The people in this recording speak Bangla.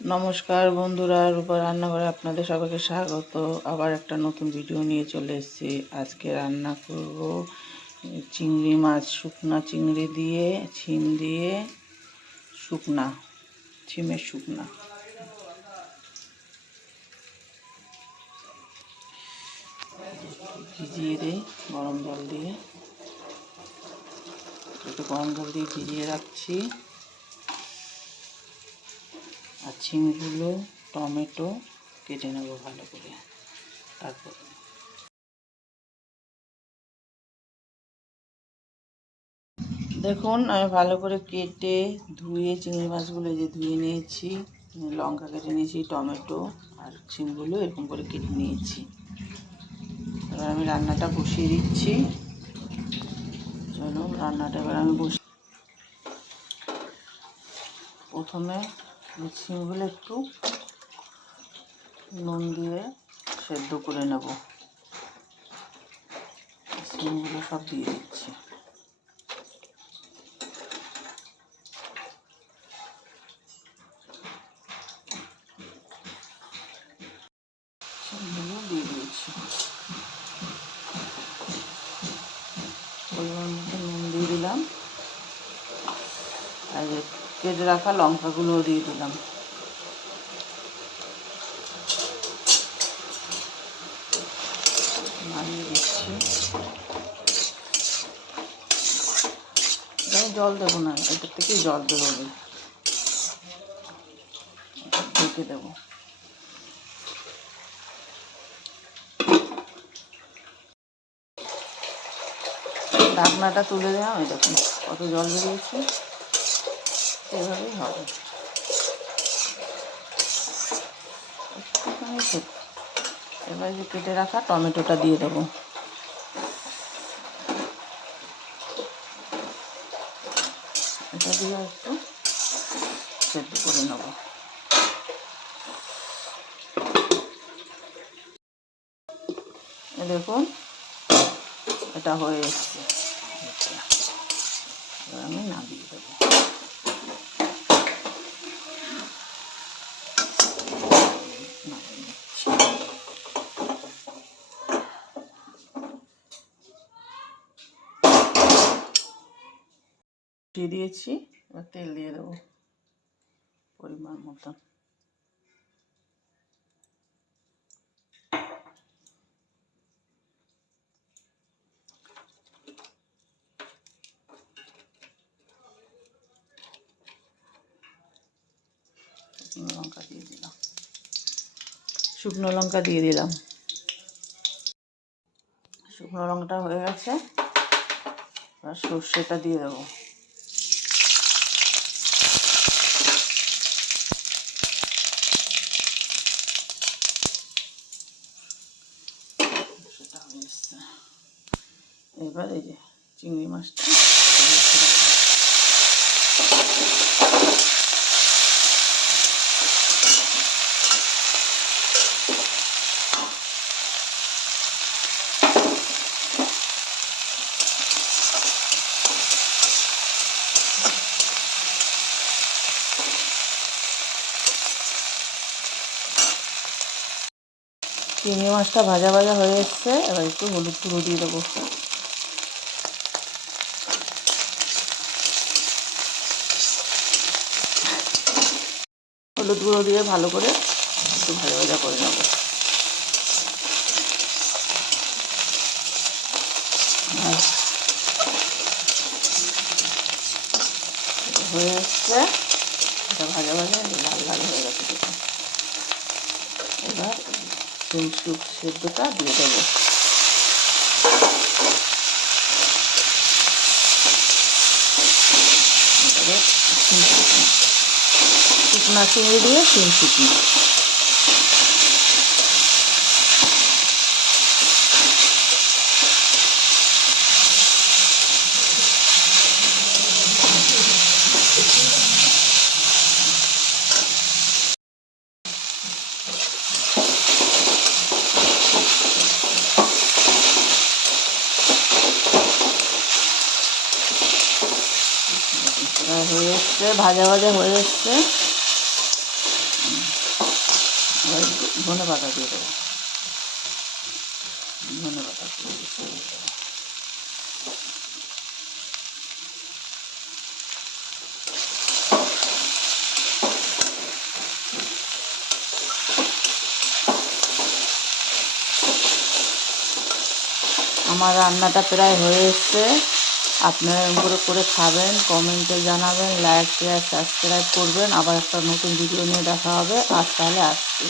নমস্কার বন্ধুরা, রূপা রান্নাঘরে আপনাদের সবাইকে স্বাগত। আবার একটা নতুন ভিডিও নিয়ে চলে এসেছি। আজকে রান্না করব চিংড়ি মাছ, শুকনা চিংড়ি দিয়ে ছিম দিয়ে ছিমের শুকনা। ভিজিয়ে দিই গরম জল দিয়ে, একটু গরম জল দিয়ে ভিজিয়ে রাখছি। আর ছিমগুলো টমেটো কেটে নেবো ভালো করে। তারপর দেখুন, আমি ভালো করে কেটে ধুয়ে চিংড়ি মাছগুলো ধুয়ে নিয়েছি, লঙ্কা কেটে নিয়েছি, টমেটো আর ছিমগুলো এরকম করে কেটে নিয়েছি। এবার আমি রান্নাটা বসিয়ে দিচ্ছি। চলো রান্নাটা এবার আমি প্রথমে ছিমগুলো একটু নুন দিয়ে সেদ্ধ করে নেব। ছিমগুলো সব দিয়ে দিচ্ছি। ছিমগুলো দিয়ে দিয়েছি, পরিমাণ মতো নুন দিয়ে দিলাম, আর কেটে রাখা লঙ্কাগুলোও দিয়ে দিলাম। নাড়িয়ে দিচ্ছি। জল দেবো না, এটার থেকেই জল বেরোবে, ঢেকে দেবো। ঢাকনাটা তুলে দিলাম, এই দেখুন কত জল বেরিয়েছে। এভাবেই হবে। একটুখানি এবার যে কেটে রাখা টমেটোটা দিয়ে দেবো। এটা দিয়ে একটু সেদ্ধ করে নেব। দেখুন এটা হয়ে এসছে, এবার আমি নামিয়ে দেবো। দিয়ে দিয়েছি, এবার তেল দিয়ে দেবো পরিমাণ মতন। শুকনো লঙ্কা দিয়ে দিলাম, শুকনো লঙ্কা দিয়ে দিলাম। শুকনো লঙ্কাটা হয়ে গেছে, এবার সর্ষেটা দিয়ে দেবো। এবার এই যে চিংড়ি মাছটা চিংড়ি মাছটা ভাজা ভাজা হয়ে এসছে। এবার একটু হলুদ গুঁড়ো দিয়ে দেবো। হলুদ গুঁড়ো দিয়ে ভালো করে একটু ভাজা ভাজা করে নেব। হয়ে এসছে, এটা ভাজা ভাজা লাল লাল হয়ে গেছে। এবার সেদ্ধটা দিয়ে দেবো। শুকনা চিংড়ি দিয়ে শিম শুকনো। হয়ে এসছে, ভাজা ভাজা হয়ে এসছে। ধনে পাতা দিয়ে দেবো, ধনে পাতা দিয়ে দেবো। আমার রান্নাটা প্রায় হয়ে এসছে। আপনারা এরকম করে খাবেন, কমেন্টে জানাবেন, লাইক শেয়ার সাবস্ক্রাইব করবেন। আবার একটা নতুন ভিডিও নিয়ে দেখা হবে। আজ তাহলে আসছি।